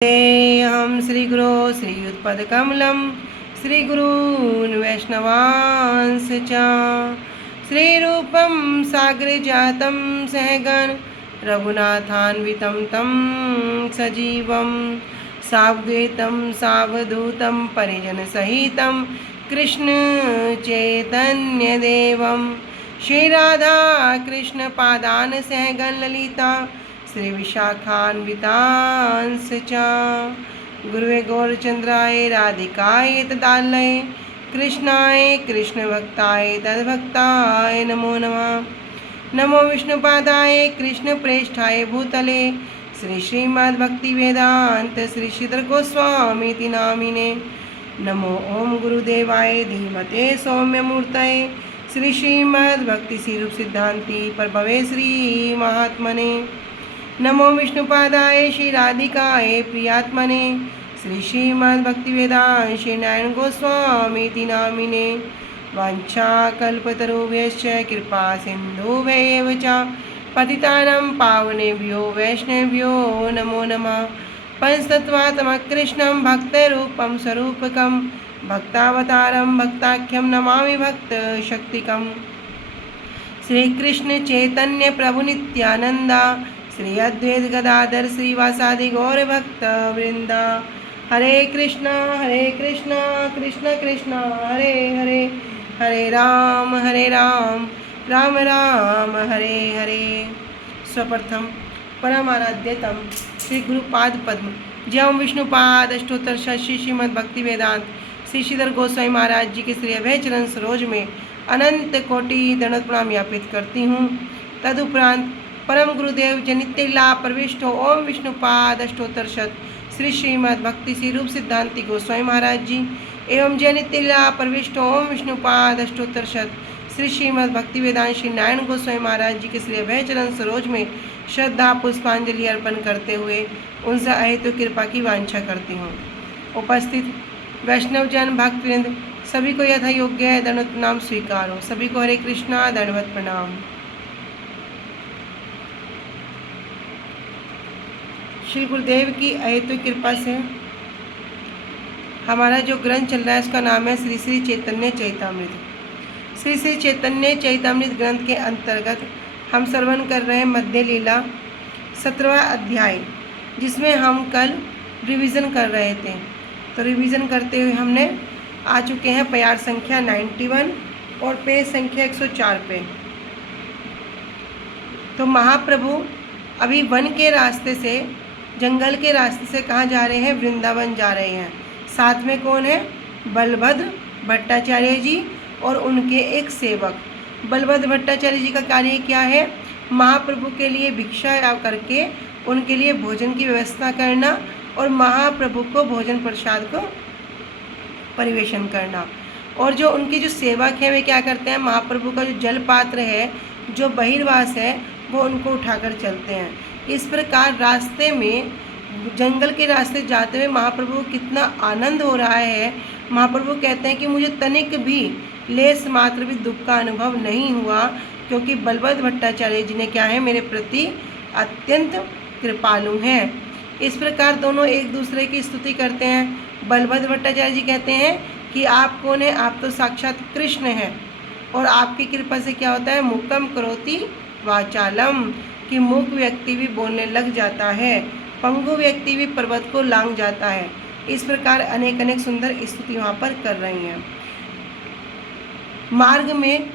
हम श्री गुरो श्रीयुतपदकमलं श्रीगुरून् वैष्णवांश्च श्रीरूपं साग्रजातं सहगण रघुनाथान्वितं तं सजीवं सावद्वैतं सावधूतं परिजनसहितं कृष्णचैतन्यदेवं श्रीराधा कृष्णपादान् सहगण ललिता श्री विशाखान्वितांश्च च गुरुवे गौरचंद्राय राधिकाय तदालय कृष्णाय कृष्णभक्ताय तद्भक्ताय नमो नमः। नमो विष्णुपादाय कृष्णप्रेष्ठाय भूतले श्री श्रीमद्भक्तिवेदांत श्री श्रीधर गोस्वामीति नामिने। नमो ओम गुरुदेवाय धीमते सौम्यमूर्तये श्री श्रीमद्भक्ति सिरूप सिद्धांति प्रभवे श्री महात्मने। नमो विष्णुपादाय श्री राधिकाय प्रियात्मने श्री श्रीमद्भक्तिवेदांत श्री नारायण गोस्वामीति नामिने। वाञ्छाकल्पतरुभ्यश्च कृपा सिन्धुभ्येव च पतितानां पावनेभ्यो वैष्णवेभ्यो नमो नमः। पंचतत्त्वात्मकृष्णं भक्तरूपं स्वरूपकं भक्तावतारं भक्ताख्यं नमामि भक्तशक्तिकं। श्रीकृष्ण चैतन्य प्रभु नित्यानंदा श्री अद्वैत गदाधर श्रीवासादि गौर भक्त वृंदा। हरे कृष्णा कृष्ण कृष्ण हरे हरे हरे राम राम राम हरे हरे। स्वप्रथम परम आराध्यतम श्री गुरुपाद पद्म जयम विष्णुपाद अष्टोत्तर श्री श्रीमद् भक्ति वेदांत श्री श्रीधर गोस्वामी महाराज जी के श्री अभय चरण सरोज में अनंत कोटि दंडवत प्रणाम ज्ञापित करती हूँ। तदुपरांत परम गुरुदेव जनित्य लाभ प्रविष्ट ओम विष्णुपाद अष्टोत्तरशत श्री श्रीमद् भक्ति श्री रूप सिद्धांति गोस्वामी महाराज जी एवं जनित्य लाभ प्रविष्ट ओम विष्णुपाद अष्टोत्तरशत श्री श्रीमद् भक्ति वेदांत श्री नारायण गोस्वामी महाराज जी के श्री अभय चरण सरोज में श्रद्धा पुष्पांजलि अर्पण करते हुए उनसे अहेतु कृपा की वांछा करती हूँ। उपस्थित वैष्णवजन भक्तवृंद सभी को यथा योग्य है दंडवत प्रणाम स्वीकार हो। सभी को हरे कृष्णा दंडवत प्रणाम। श्री गुरुदेव की अहेतु कृपा से हमारा जो ग्रंथ चल रहा है उसका नाम है श्री श्री चैतन्य चैतामृत। श्री श्री चैतन्य चैतामृत ग्रंथ के अंतर्गत हम श्रवण कर रहे हैं मध्य लीला 17वां अध्याय, जिसमें हम कल रिवीजन कर रहे थे। तो रिवीजन करते हुए हमने आ चुके हैं प्यार संख्या 91 और पेज संख्या 104 पे। तो महाप्रभु अभी वन के रास्ते से, जंगल के रास्ते से कहाँ जा रहे हैं? वृंदावन जा रहे हैं। साथ में कौन है? बलभद्र भट्टाचार्य जी और उनके एक सेवक। बलभद्र भट्टाचार्य जी का कार्य क्या है? महाप्रभु के लिए भिक्षा करके उनके लिए भोजन की व्यवस्था करना और महाप्रभु को भोजन प्रसाद को परिवेशन करना। और जो उनके जो सेवक हैं वे क्या करते हैं? महाप्रभु का जो जल पात्र है, जो बहिर्वास है, वो उनको उठाकर चलते हैं। इस प्रकार रास्ते में, जंगल के रास्ते जाते हुए महाप्रभु को कितना आनंद हो रहा है। महाप्रभु कहते हैं कि मुझे तनिक भी, लेस मात्र भी दुख का अनुभव नहीं हुआ, क्योंकि बलभद्र भट्टाचार्य जी ने क्या है? मेरे प्रति अत्यंत कृपालु हैं। इस प्रकार दोनों एक दूसरे की स्तुति करते हैं। बलभद्र भट्टाचार्य जी कहते हैं कि आप कौन है? आप तो साक्षात कृष्ण हैं, और आपकी कृपा से क्या होता है? मुकम करोति वाचालम, कि मूक व्यक्ति भी बोलने लग जाता है, पंगु व्यक्ति भी पर्वत को लांघ जाता है। इस प्रकार अनेक अनेक सुंदर स्तुति वहाँ पर कर रही हैं। मार्ग में,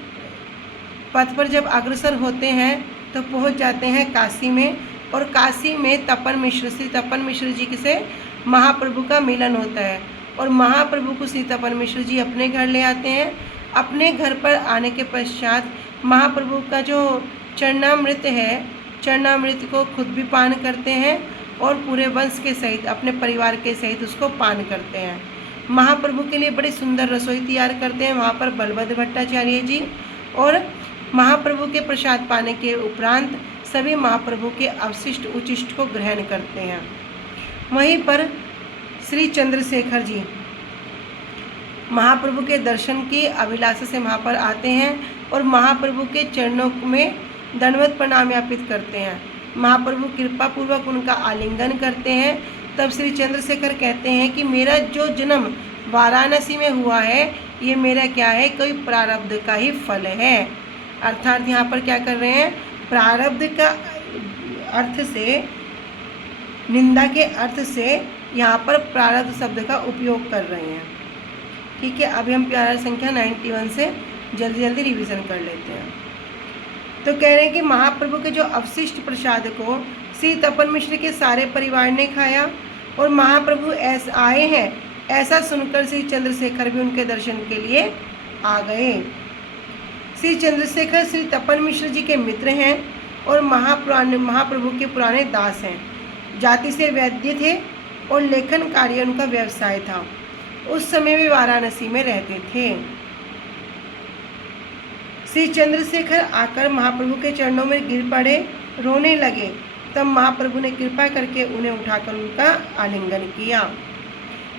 पथ पर जब अग्रसर होते हैं तो पहुँच जाते हैं काशी में, और काशी में तपन मिश्र, श्री तपन मिश्र जी से महाप्रभु का मिलन होता है, और महाप्रभु को श्री तपन मिश्र जी अपने घर ले आते हैं। अपने घर पर आने के पश्चात महाप्रभु का जो चरणामृत है, चरणामृत को खुद भी पान करते हैं और पूरे वंश के सहित, अपने परिवार के सहित उसको पान करते हैं। महाप्रभु के लिए बड़ी सुंदर रसोई तैयार करते हैं वहाँ पर बलभद्र भट्टाचार्य जी, और महाप्रभु के प्रसाद पाने के उपरांत सभी महाप्रभु के अवशिष्ट उचिष्ट को ग्रहण करते हैं। वहीं पर श्री चंद्रशेखर जी महाप्रभु के दर्शन की अभिलाषा से वहाँ पर आते हैं और महाप्रभु के चरणों में दंडवत प्रणाम ज्ञापित करते हैं। महाप्रभु कृपा पूर्वक उनका आलिंगन करते हैं तब श्री चंद्रशेखर कहते हैं कि मेरा जो जन्म वाराणसी में हुआ है ये मेरा क्या है, कोई प्रारब्ध का ही फल है। अर्थात यहाँ पर क्या कर रहे हैं, प्रारब्ध का अर्थ से, निंदा के अर्थ से यहाँ पर प्रारब्ध शब्द का उपयोग कर रहे हैं। ठीक है, अभी हम प्यारा संख्या 91 से जल्दी जल्दी रिवीजन कर लेते हैं। तो कह रहे हैं कि महाप्रभु के जो अवशिष्ट प्रसाद को श्री तपन मिश्र के सारे परिवार ने खाया और महाप्रभु ऐसे आए हैं ऐसा सुनकर श्री चंद्रशेखर भी उनके दर्शन के लिए आ गए। श्री चंद्रशेखर श्री तपन मिश्र जी के मित्र हैं और महाप्रभु के पुराने दास हैं। जाति से वैद्य थे और लेखन कार्य उनका व्यवसाय था। उस समय वे वाराणसी में रहते थे। श्री चंद्रशेखर आकर महाप्रभु के चरणों में गिर पड़े, रोने लगे। तब महाप्रभु ने कृपा करके उन्हें उठाकर उनका आलिंगन किया।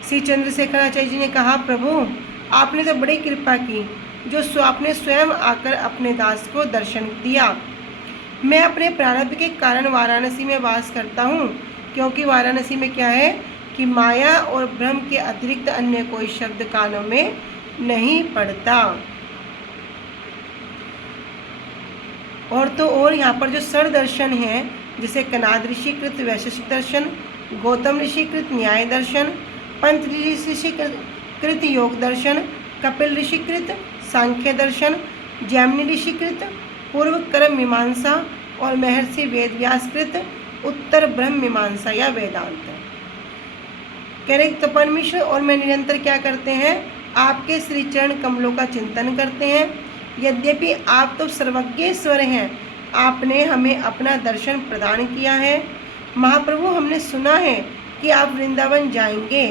श्री चंद्रशेखर आचार्य जी ने कहा, प्रभु आपने तो बड़ी कृपा की जो आपने स्वयं आकर अपने दास को दर्शन दिया। मैं अपने प्रारब्ध के कारण वाराणसी में वास करता हूँ, क्योंकि वाराणसी में क्या है कि माया और ब्रह्म के अतिरिक्त अन्य कोई शब्द कानों में नहीं पड़ता। और तो और यहाँ पर जो षड दर्शन हैं, जैसे कनाद ऋषिकृत वैशेषिक दर्शन, गौतम ऋषिकृत न्याय दर्शन, पंत ऋषिकृत योग दर्शन, कपिल ऋषिकृत सांख्य दर्शन, जैमिनी ऋषिकृत पूर्व कर्म मीमांसा और महर्षि वेदव्यासकृत उत्तर ब्रह्म मीमांसा या वेदांत। कह रहे तपन मिश्र और मैं निरंतर क्या करते हैं, आपके श्री चरण कमलों का चिंतन करते हैं। यद्यपि आप तो सर्वज्ञेश्वर हैं, आपने हमें अपना दर्शन प्रदान किया है। महाप्रभु हमने सुना है कि आप वृंदावन जाएंगे,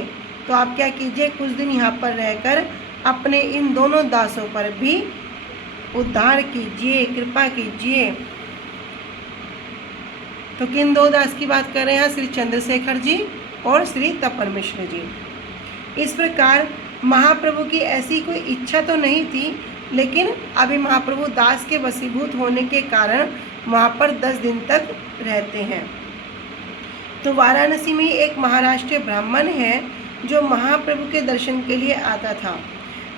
तो आप क्या कीजिए, कुछ दिन यहाँ पर रहकर अपने इन दोनों दासों पर भी उद्धार कीजिए, कृपा कीजिए। तो किन दो दास की बात कर रहे हैं, श्री चंद्रशेखर जी और श्री तपन मिश्र जी। इस प्रकार महाप्रभु की ऐसी कोई इच्छा तो नहीं थी, लेकिन अभी महाप्रभु दास के वशीभूत होने के कारण वहाँ पर 10 दिन तक रहते हैं। तो वाराणसी में एक महाराष्ट्रीय ब्राह्मण है जो महाप्रभु के दर्शन के लिए आता था।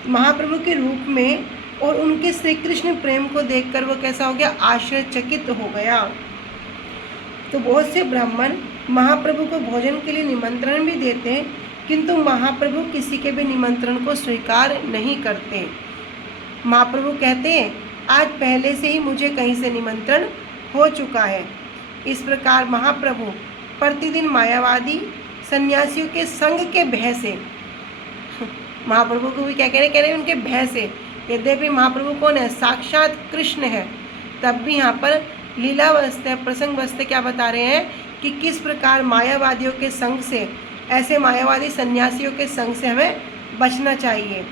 महाप्रभु के रूप में और उनके श्री कृष्ण प्रेम को देखकर वो कैसा हो गया, आश्चर्यचकित हो गया। तो बहुत से ब्राह्मण महाप्रभु को भोजन के लिए निमंत्रण भी देते हैं, किंतु महाप्रभु किसी के भी निमंत्रण को स्वीकार नहीं करते। महाप्रभु कहते हैं, आज पहले से ही मुझे कहीं से निमंत्रण हो चुका है। इस प्रकार महाप्रभु प्रतिदिन मायावादी सन्यासियों के संग के भय से, महाप्रभु को भी क्या कह रहे हैं, उनके भय से। यद्यपि महाप्रभु कौन है, साक्षात कृष्ण है, तब भी यहाँ पर लीलावस्था प्रसंगवस्था क्या बता रहे हैं कि किस प्रकार मायावादियों के संग से, ऐसे मायावादी सन्यासियों के संग से हमें बचना चाहिए।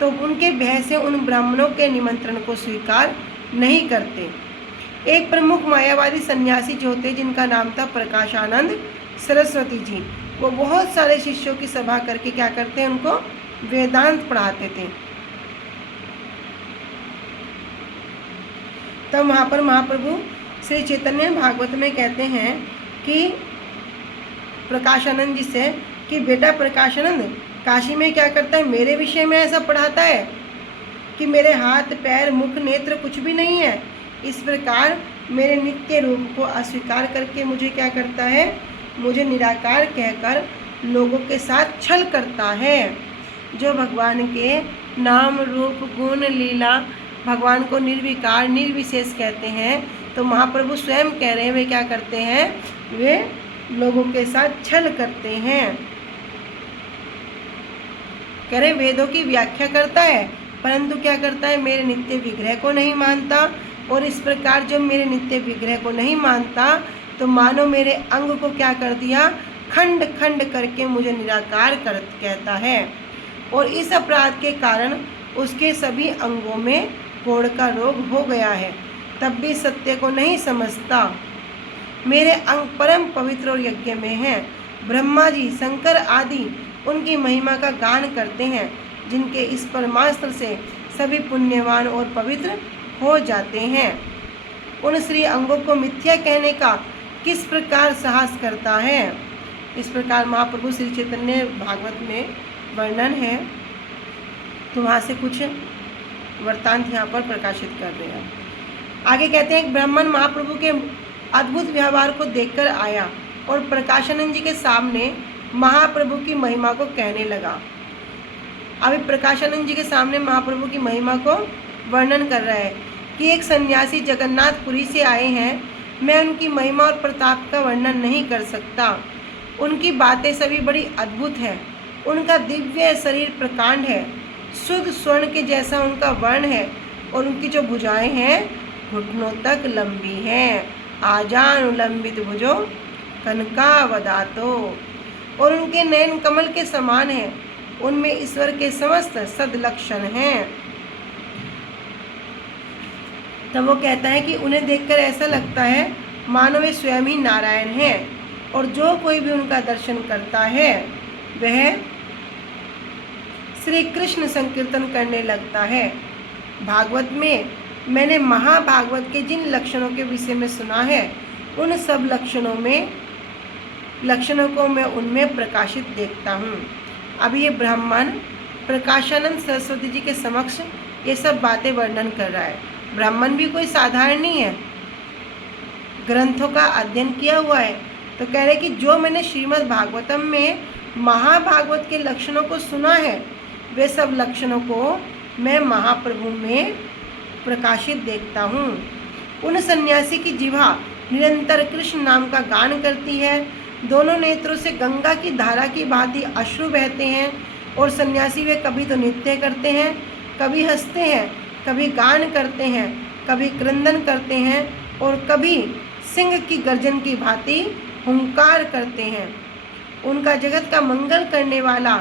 तो उनके भय से उन ब्राह्मणों के निमंत्रण को स्वीकार नहीं करते। एक प्रमुख मायावादी सन्यासी जो थे, जिनका नाम था प्रकाशानंद सरस्वती जी, वो बहुत सारे शिष्यों की सभा करके क्या करते हैं, उनको वेदांत पढ़ाते थे। तब वहाँ पर महाप्रभु श्री चैतन्य भागवत में कहते हैं कि प्रकाशानंद जी से कि बेटा प्रकाशानंद काशी में क्या करता है, मेरे विषय में ऐसा पढ़ाता है कि मेरे हाथ पैर मुख नेत्र कुछ भी नहीं है। इस प्रकार मेरे नित्य रूप को अस्वीकार करके मुझे क्या करता है, मुझे निराकार कहकर लोगों के साथ छल करता है। जो भगवान के नाम रूप गुण लीला, भगवान को निर्विकार निर्विशेष कहते हैं, तो महाप्रभु स्वयं कह रहे हैं वे क्या करते हैं, वे लोगों के साथ छल करते हैं। कह रहे वेदों की व्याख्या करता है, परंतु क्या करता है, मेरे नित्य विग्रह को नहीं मानता। और इस प्रकार जब मेरे नित्य विग्रह को नहीं मानता, तो मानो मेरे अंग को क्या कर दिया, खंड खंड करके मुझे निराकार कहता है। और इस अपराध के कारण उसके सभी अंगों में कोढ़ का रोग हो गया है, तब भी सत्य को नहीं समझता। मेरे अंग परम पवित्र और यज्ञ में हैं। ब्रह्मा जी, शंकर आदि उनकी महिमा का गान करते हैं, जिनके इस परमास्त्र से सभी पुण्यवान और पवित्र हो जाते हैं। उन श्री अंगों को मिथ्या कहने का किस प्रकार साहस करता है। इस प्रकार महाप्रभु श्री चैतन्य भागवत में वर्णन है। तो वहाँ से कुछ वृत्तांत यहाँ पर प्रकाशित कर रहे हैं। आगे कहते हैं, ब्राह्मण महाप्रभु के अद्भुत व्यवहार को देखकर आया और प्रकाशानंद जी के सामने महाप्रभु की महिमा को कहने लगा। अभी प्रकाशानंद जी के सामने महाप्रभु की महिमा को वर्णन कर रहा है कि एक सन्यासी जगन्नाथपुरी से आए हैं, मैं उनकी महिमा और प्रताप का वर्णन नहीं कर सकता। उनकी बातें सभी बड़ी अद्भुत हैं। उनका दिव्य शरीर प्रकांड है, शुद्ध स्वर्ण के जैसा उनका वर्ण है और उनकी जो भुजाएं हैं घुटनों तक लंबी हैं। आजानुलंबित भुजो कनकावदातो, और उनके नयन कमल के समान हैं। उनमें ईश्वर के समस्त सदलक्षण हैं। तब वो कहता है कि उन्हें देखकर ऐसा लगता है मानो वे स्वयं ही नारायण हैं, और जो कोई भी उनका दर्शन करता है वह श्री कृष्ण संकीर्तन करने लगता है। भागवत में मैंने महाभागवत के जिन लक्षणों के विषय में सुना है, उन सब लक्षणों को मैं उनमें प्रकाशित देखता हूँ। अभी ये ब्राह्मण प्रकाशानंद सरस्वती जी के समक्ष ये सब बातें वर्णन कर रहा है। ब्राह्मण भी कोई साधारण नहीं है, ग्रंथों का अध्ययन किया हुआ है। तो कह रहे कि जो मैंने श्रीमद् भागवतम में महाभागवत के लक्षणों को सुना है, वे सब लक्षणों को मैं महाप्रभु में प्रकाशित देखता हूँ। उन सन्यासी की जिह्वा निरंतर कृष्ण नाम का गान करती है। दोनों नेत्रों से गंगा की धारा की भांति अश्रु बहते हैं। और सन्यासी वे कभी तो नृत्य करते हैं, कभी हंसते हैं, कभी गान करते हैं, कभी क्रंदन करते हैं और कभी सिंह की गर्जन की भांति हुंकार करते हैं। उनका जगत का मंगल करने वाला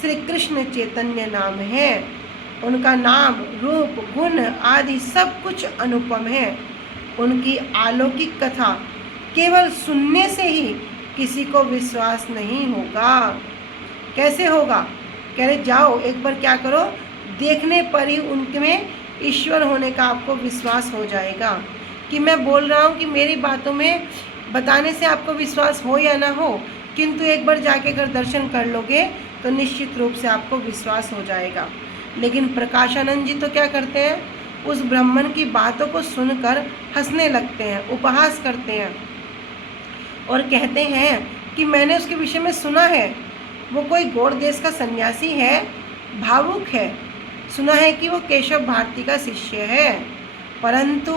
श्री कृष्ण चैतन्य नाम है। उनका नाम, रूप, गुण आदि सब कुछ अनुपम है। उनकी अलौकिक कथा केवल सुनने से ही किसी को विश्वास नहीं होगा। कैसे होगा? कह रहे जाओ एक बार क्या करो, देखने पर ही उनमें ईश्वर होने का आपको विश्वास हो जाएगा। कि मैं बोल रहा हूँ कि मेरी बातों में बताने से आपको विश्वास हो या ना हो, किंतु एक बार जाके अगर दर्शन कर लोगे तो निश्चित रूप से आपको विश्वास हो जाएगा। लेकिन प्रकाशानंद जी तो क्या करते हैं, उस ब्राह्मण की बातों को सुनकर हंसने लगते हैं, उपहास करते हैं और कहते हैं कि मैंने उसके विषय में सुना है, वो कोई गौड़ देश का सन्यासी है, भावुक है। सुना है कि वो केशव भारती का शिष्य है, परंतु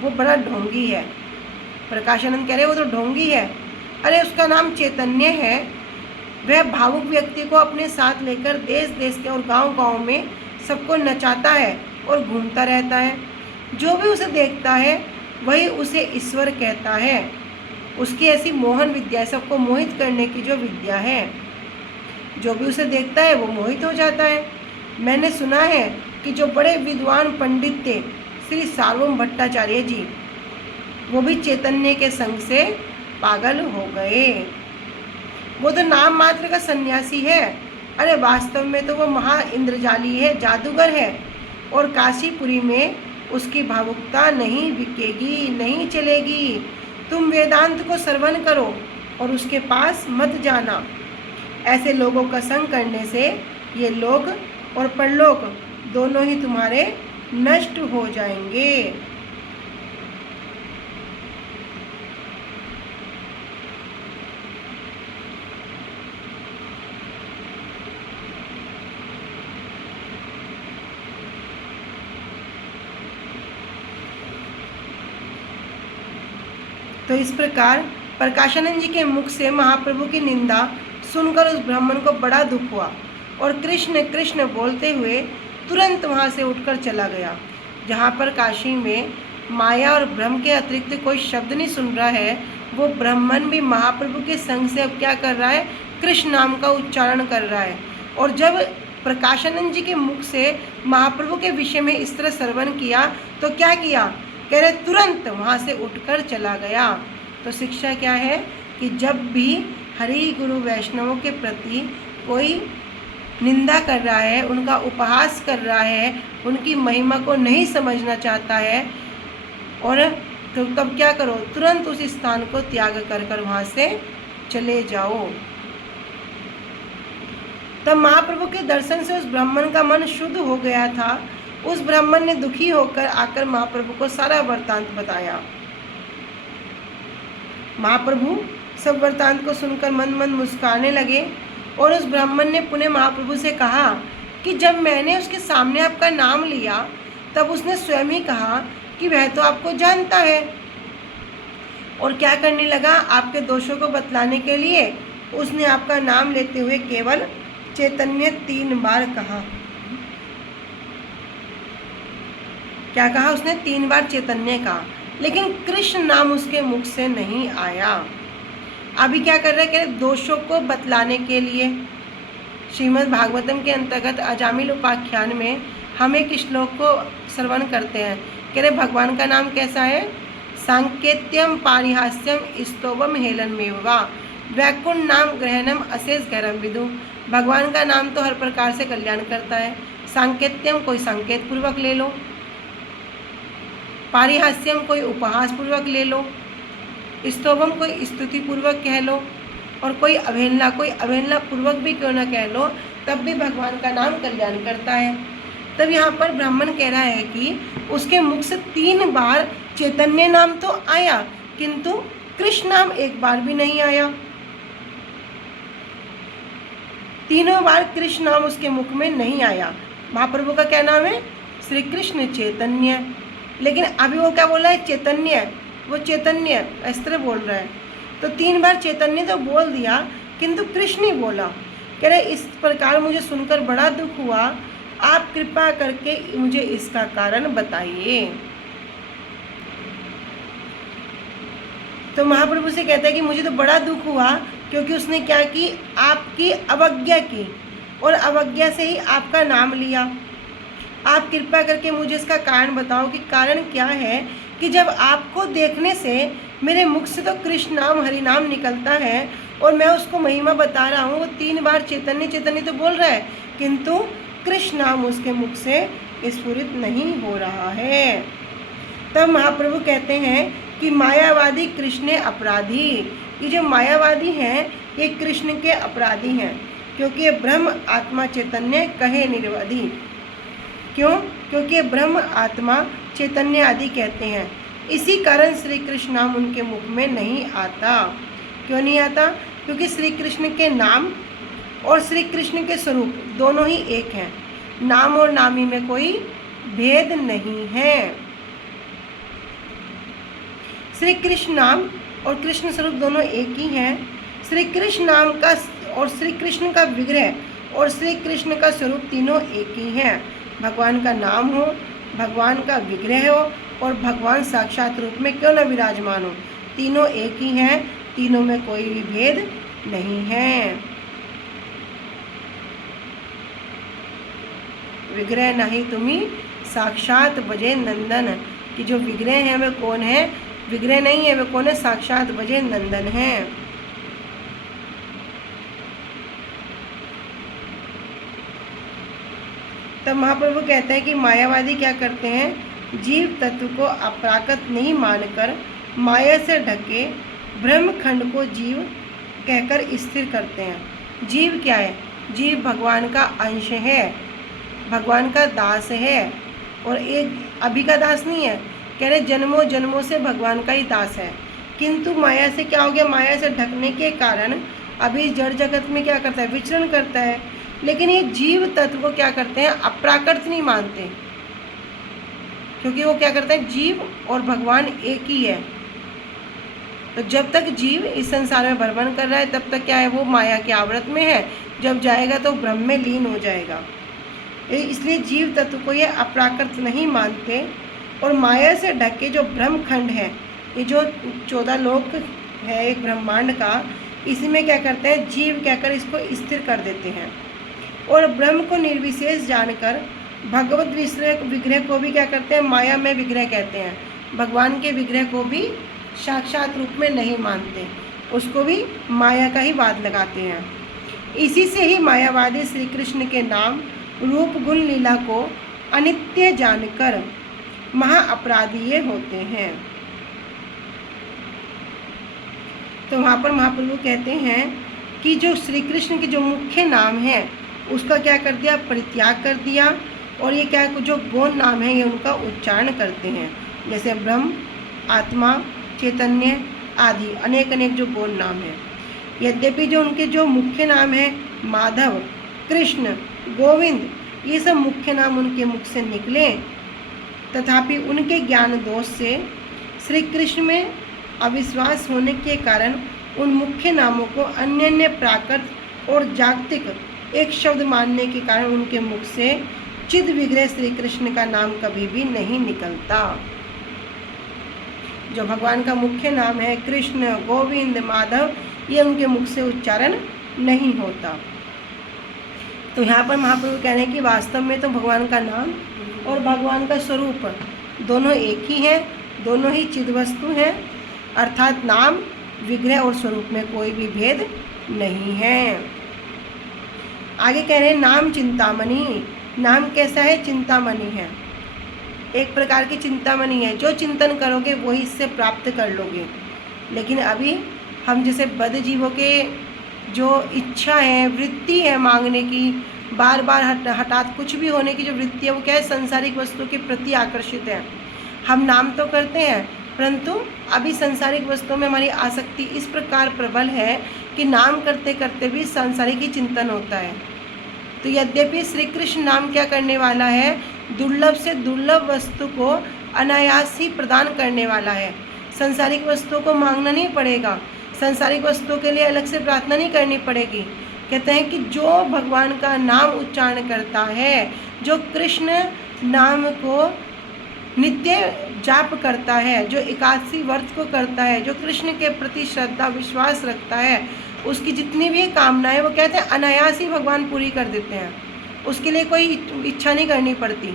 वो बड़ा ढोंगी है। प्रकाशानंद कह रहे वो तो ढोंगी है। अरे उसका नाम चैतन्य है। वह भावुक व्यक्ति को अपने साथ लेकर देश देश के और गांव-गांव में सबको नचाता है और घूमता रहता है। जो भी उसे देखता है वही उसे ईश्वर कहता है। उसकी ऐसी मोहन विद्या, सबको मोहित करने की जो विद्या है, जो भी उसे देखता है वो मोहित हो जाता है। मैंने सुना है कि जो बड़े विद्वान पंडित थे श्री सार्वभौम भट्टाचार्य जी, वो भी चैतन्य के संग से पागल हो गए। वो तो नाम मात्र का सन्यासी है, अरे वास्तव में तो वो महा इंद्रजाली है, जादूगर है। और काशीपुरी में उसकी भावुकता नहीं बिकेगी, नहीं चलेगी। तुम वेदांत को श्रवण करो और उसके पास मत जाना। ऐसे लोगों का संग करने से ये लोक और परलोक दोनों ही तुम्हारे नष्ट हो जाएंगे। तो इस प्रकार प्रकाशानंद जी के मुख से महाप्रभु की निंदा सुनकर उस ब्राह्मण को बड़ा दुख हुआ और कृष्ण कृष्ण बोलते हुए तुरंत वहाँ से उठकर चला गया। जहाँ पर काशी में माया और भ्रम के अतिरिक्त कोई शब्द नहीं सुन रहा है, वो ब्राह्मण भी महाप्रभु के संग से अब क्या कर रहा है, कृष्ण नाम का उच्चारण कर रहा है। और जब प्रकाशानंद जी के मुख से महाप्रभु के विषय में इस तरह श्रवण किया तो क्या किया, कह रहे तुरंत वहाँ से उठकर चला गया। तो शिक्षा क्या है कि जब भी हरि गुरु वैष्णवों के प्रति कोई निंदा कर रहा है, उनका उपहास कर रहा है, उनकी महिमा को नहीं समझना चाहता है, और तो तब क्या करो, तुरंत उस स्थान को त्याग कर वहाँ से चले जाओ। तब महाप्रभु के दर्शन से उस ब्राह्मण का मन शुद्ध हो गया था। उस ब्राह्मण ने दुखी होकर आकर महाप्रभु को सारा वृत्तांत बताया। महाप्रभु सब वृत्तांत को सुनकर मन मन मुस्कुराने लगे और उस ब्राह्मण ने पुनः महाप्रभु से कहा कि जब मैंने उसके सामने आपका नाम लिया तब उसने स्वयं ही कहा कि वह तो आपको जानता है। और क्या करने लगा, आपके दोषों को बतलाने के लिए उसने आपका नाम लेते हुए केवल चैतन्य 3 बार कहा। क्या कहा उसने? 3 बार चैतन्य कहा, लेकिन कृष्ण नाम उसके मुख से नहीं आया। अभी क्या कर रहे हैं? कह रहे दोषों को बतलाने के लिए। श्रीमद् भागवतम के अंतर्गत अजामिल उपाख्यान में हम एक श्लोक को श्रवण करते हैं। कह रहे भगवान का नाम कैसा है? सांकेत्यम पारिहास्यम स्तोभम हेलनमेवा वैकुंठ नाम ग्रहणम अशेष गैरम विदु। भगवान का नाम तो हर प्रकार से कल्याण करता है। सांकेत्यम कोई संकेत पूर्वक ले लो, पारिहास्यम कोई उपहास पूर्वक ले लो, स्तोभम कोई स्तुति पूर्वक कह लो, और कोई अवहेलना पूर्वक भी क्यों ना कह लो, तब भी भगवान का नाम कल्याण करता है। तब यहाँ पर ब्राह्मण कह रहा है कि उसके मुख से 3 बार चैतन्य नाम तो आया, किंतु कृष्ण नाम एक बार भी नहीं आया। 3 बार कृष्ण नाम उसके मुख में नहीं आया। महाप्रभु का क्या नाम है? श्री कृष्ण चैतन्य। लेकिन अभी वो क्या बोला है? चैतन्य। वो चैतन्य इस तरह बोल रहा है। तो 3 बार चैतन्य तो बोल दिया, किंतु कृष्ण ही बोला। कह रहे इस प्रकार मुझे सुनकर बड़ा दुख हुआ, आप कृपा करके मुझे इसका कारण बताइए। तो महाप्रभु से कहता है कि मुझे तो बड़ा दुख हुआ, क्योंकि उसने क्या की? आपकी अवज्ञा की, और अवज्ञा से ही आपका नाम लिया। आप कृपा करके मुझे इसका कारण बताओ कि कारण क्या है कि जब आपको देखने से मेरे मुख से तो कृष्ण नाम हरि नाम निकलता है और मैं उसको महिमा बता रहा हूँ, वो 3 बार चैतन्य चैतन्य तो बोल रहा है, किंतु कृष्ण नाम उसके मुख से स्फुरित नहीं हो रहा है। तब महाप्रभु कहते हैं कि मायावादी कृष्ण अपराधी। ये जो मायावादी हैं ये कृष्ण के अपराधी हैं, क्योंकि ये ब्रह्म आत्मा चैतन्य कहे निरवधि। क्यों? क्योंकि ये ब्रह्म आत्मा चैतन्य आदि कहते हैं, इसी कारण श्री कृष्ण नाम उनके मुख में नहीं आता। क्यों नहीं आता? क्योंकि श्री कृष्ण के नाम और श्री कृष्ण के स्वरूप दोनों ही एक हैं। नाम और नामी में कोई भेद नहीं है। श्री कृष्ण नाम और कृष्ण स्वरूप दोनों एक ही हैं। श्री कृष्ण नाम का और श्री कृष्ण का विग्रह और श्री कृष्ण का स्वरूप तीनों एक ही हैं। भगवान का नाम हो, भगवान का विग्रह हो और भगवान साक्षात रूप में क्यों न विराजमान हो, तीनों एक ही हैं, तीनों में कोई भी भेद नहीं है। विग्रह नहीं तुम्ही साक्षात बजे नंदन, कि जो विग्रह है वह कौन है? विग्रह नहीं है, वह कौन है? साक्षात बजे नंदन है। तब महाप्रभु कहते हैं कि मायावादी क्या करते हैं? जीव तत्व को अपराकृत नहीं मानकर माया से ढके ब्रह्मखंड को जीव कहकर स्थिर करते हैं। जीव क्या है? जीव भगवान का अंश है, भगवान का दास है, और एक अभी का दास नहीं है। कह रहे जन्मों जन्मों से भगवान का ही दास है, किंतु माया से क्या हो गया? माया से ढकने के कारण अभी जड़ जगत में क्या करता है? विचरण करता है। लेकिन ये जीव तत्व को क्या करते हैं? अप्राकृत नहीं मानते, क्योंकि वो क्या करते हैं? जीव और भगवान एक ही है। तो जब तक जीव इस संसार में भ्रमण कर रहा है तब तक क्या है? वो माया के आवृत में है। जब जाएगा तो ब्रह्म में लीन हो जाएगा। इसलिए जीव तत्व को ये अप्राकृत नहीं मानते, और माया से ढके जो ब्रह्मखंड है, ये जो 14 लोक है एक ब्रह्मांड का, इसी में क्या करते हैं? जीव कहकर इसको स्थिर कर देते हैं। और ब्रह्म को निर्विशेष जानकर भगवत विग्रह को भी क्या करते हैं? माया में विग्रह कहते हैं। भगवान के विग्रह को भी साक्षात रूप में नहीं मानते, उसको भी माया का ही वाद लगाते हैं। इसी से ही मायावादी श्री कृष्ण के नाम रूप गुण लीला को अनित्य जानकर महा अपराधी होते हैं। तो वहाँ पर महाप्रभु कहते हैं कि जो श्री कृष्ण के जो मुख्य नाम है उसका क्या कर दिया, परित्याग कर दिया, और ये क्या जो गौण नाम है ये उनका उच्चारण करते हैं, जैसे ब्रह्म, आत्मा, चैतन्य आदि अनेक अनेक जो गौण नाम है। यद्यपि जो उनके जो मुख्य नाम है माधव, कृष्ण, गोविंद, ये सब मुख्य नाम उनके मुख से निकले, तथापि उनके ज्ञान दोष से श्री कृष्ण में अविश्वास होने के कारण उन मुख्य नामों को अन्य अन्य प्राकृत और जागतिक एक शब्द मानने के कारण उनके मुख से चिद विग्रह श्री कृष्ण का नाम कभी भी नहीं निकलता। जो भगवान का मुख्य नाम है कृष्ण, गोविंद, माधव, ये उनके मुख से उच्चारण नहीं होता। तो यहाँ पर महाप्रभु कह रहे हैं कि वास्तव में तो भगवान का नाम और भगवान का स्वरूप दोनों एक ही है, दोनों ही चिद वस्तु हैं, अर्थात नाम, विग्रह और स्वरूप में कोई भी भेद नहीं है। आगे कह रहे हैं नाम चिंतामणि। नाम कैसा है, चिंतामणि है, एक प्रकार की चिंतामणि है, जो चिंतन करोगे वही इससे प्राप्त कर लोगे। लेकिन अभी हम जैसे बद्ध जीवों के जो इच्छा है, वृत्ति है मांगने की, बार बार हठात कुछ भी होने की जो वृत्ति है वो क्या है, संसारिक वस्तु के प्रति आकर्षित है। हम नाम तो करते हैं परंतु अभी संसारिक वस्तुओं में हमारी आसक्ति इस प्रकार प्रबल है कि नाम करते करते भी सांसारिक ही चिंतन होता है। तो यद्यपि श्री कृष्ण नाम क्या करने वाला है, दुर्लभ से दुर्लभ वस्तु को अनायास ही प्रदान करने वाला है। संसारिक वस्तुओं को मांगना नहीं पड़ेगा, संसारिक वस्तुओं के लिए अलग से प्रार्थना नहीं करनी पड़ेगी। कहते हैं कि जो भगवान का नाम उच्चारण करता है, जो कृष्ण नाम को नित्य जाप करता है, जो एकादशी व्रत को करता है, जो कृष्ण के प्रति श्रद्धा विश्वास रखता है, उसकी जितनी भी कामनाएं वो कहते हैं अनायास ही भगवान पूरी कर देते हैं। उसके लिए कोई इच्छा नहीं करनी पड़ती,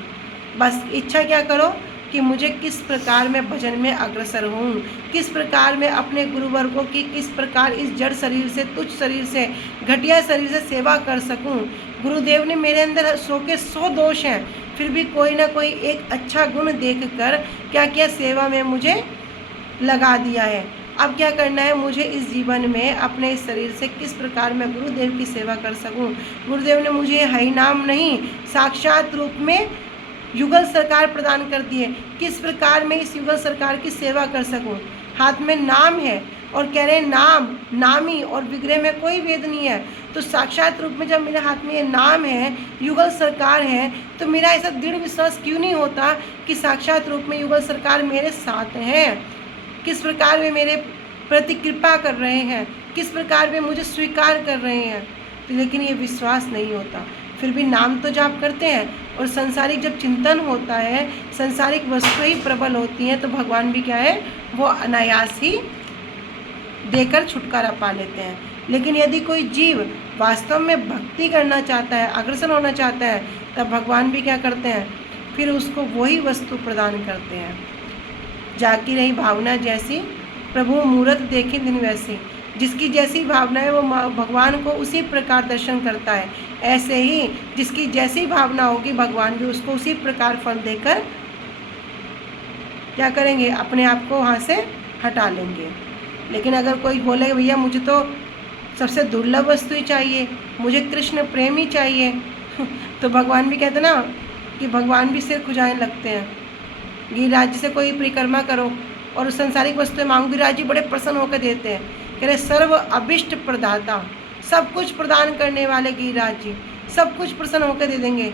बस इच्छा क्या करो कि मुझे किस प्रकार मैं भजन में अग्रसर हूँ, किस प्रकार मैं अपने गुरुवर्गों की किस प्रकार इस जड़ शरीर से, तुच्छ शरीर से, घटिया शरीर से सेवा कर सकूँ। गुरुदेव ने मेरे अंदर 100 के 100 दोष हैं, फिर भी कोई ना कोई एक अच्छा गुण देखकर क्या किया, सेवा में मुझे लगा दिया है। अब क्या करना है, मुझे इस जीवन में अपने इस शरीर से किस प्रकार मैं गुरुदेव की सेवा कर सकूं। गुरुदेव ने मुझे हरि नाम नहीं, साक्षात रूप में युगल सरकार प्रदान कर दी है, किस प्रकार मैं इस युगल सरकार की सेवा कर सकूं। हाथ में नाम है और कह रहे हैं नाम, नामी और विग्रह में कोई भेद नहीं है। तो साक्षात रूप में जब मेरे हाथ में ये नाम है, युगल सरकार है, तो मेरा ऐसा दृढ़ विश्वास क्यों नहीं होता कि साक्षात रूप में युगल सरकार मेरे साथ हैं, किस प्रकार वे मेरे प्रति कृपा कर रहे हैं, किस प्रकार वे मुझे स्वीकार कर रहे हैं। तो लेकिन ये विश्वास नहीं होता, फिर भी नाम तो जाप करते हैं। और संसारिक जब चिंतन होता है, संसारिक वस्तु ही प्रबल होती हैं, तो भगवान भी क्या है, वो अनायास ही देकर छुटकारा पा लेते हैं। लेकिन यदि कोई जीव वास्तव में भक्ति करना चाहता है, अग्रसर होना चाहता है, तब भगवान भी क्या करते हैं, फिर उसको वही वस्तु प्रदान करते हैं। जाकी रही भावना जैसी, प्रभु मूरत देखे दिन वैसी। जिसकी जैसी भावना है वो भगवान को उसी प्रकार दर्शन करता है। ऐसे ही जिसकी जैसी भावना होगी भगवान भी उसको उसी प्रकार फल देकर क्या करेंगे, अपने आप को वहाँ से हटा लेंगे। लेकिन अगर कोई बोले भैया मुझे तो सबसे दुर्लभ वस्तु ही चाहिए, मुझे कृष्ण प्रेम ही चाहिए, तो भगवान भी कहते ना कि भगवान भी सिर खुजाने लगते हैं। गिरिराज जी से कोई परिक्रमा करो और संसारिक वस्तुएं मांगो, गिरिराज जी बड़े प्रसन्न होकर देते हैं। कह रहे सर्व अभिष्ट प्रदाता, सब कुछ प्रदान करने वाले गिरिराज जी सब कुछ प्रसन्न होकर दे देंगे।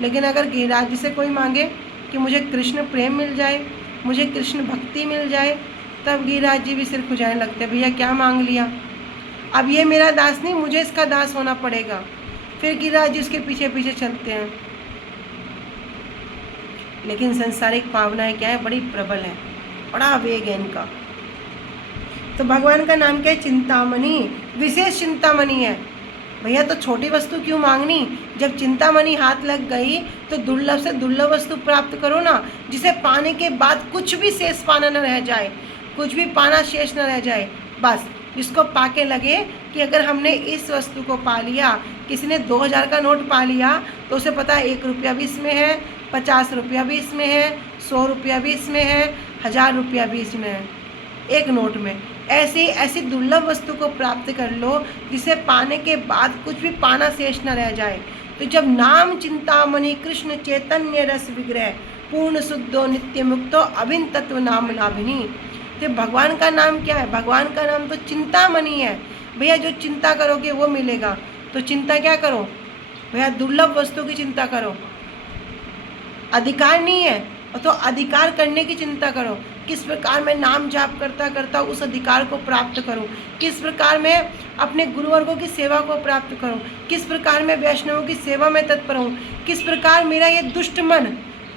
लेकिन अगर गिरिराज जी से कोई मांगे कि मुझे कृष्ण प्रेम मिल जाए, मुझे कृष्ण भक्ति मिल जाए, तब गिरिराज जी भी सिर खुजाने लगते हैं, भैया क्या मांग लिया, अब ये मेरा दास नहीं, मुझे इसका दास होना पड़ेगा। फिर गिरिराज जी उसके पीछे पीछे चलते हैं। लेकिन संसारिक भावनाएं क्या है, बड़ी प्रबल है, बड़ा वेग है इनका। तो भगवान का नाम क्या है, चिंतामणि, विशेष चिंतामणि है। भैया तो छोटी वस्तु क्यों मांगनी, जब चिंतामणि हाथ लग गई तो दुर्लभ से दुर्लभ वस्तु प्राप्त करो ना, जिसे पाने के बाद कुछ भी शेष पाना न रह जाए, कुछ भी पाना शेष न रह जाए। बस जिसको पाके लगे कि अगर हमने इस वस्तु को पा लिया, किसी ने 2000 का नोट पा लिया तो उसे पता है 1 रुपया भी इसमें है, 50 रुपया भी इसमें है, 100 रुपया भी इसमें है, 1000 रुपया भी इसमें है, एक नोट में। ऐसे ऐसी दुर्लभ वस्तु को प्राप्त कर लो जिसे पाने के बाद कुछ भी पाना शेष न रह जाए। तो जब नाम चिंतामणि कृष्ण चैतन्य रस विग्रह पूर्ण शुद्धो नित्य मुक्तो अभिन्न तत्व नाम लाभिनी। तो भगवान का नाम क्या है? भगवान का नाम तो चिंतामणि है। भैया जो चिंता करोगे वो मिलेगा। तो चिंता क्या करो भैया? दुर्लभ वस्तु की चिंता करो। अधिकार नहीं है तो अधिकार करने की चिंता करो। किस प्रकार मैं नाम जाप करता करता उस अधिकार को प्राप्त करूं, किस प्रकार मैं अपने गुरुवर्गों की सेवा को प्राप्त करूं, किस प्रकार मैं वैष्णवों की सेवा में तत्पर हूं, किस प्रकार मेरा ये दुष्ट मन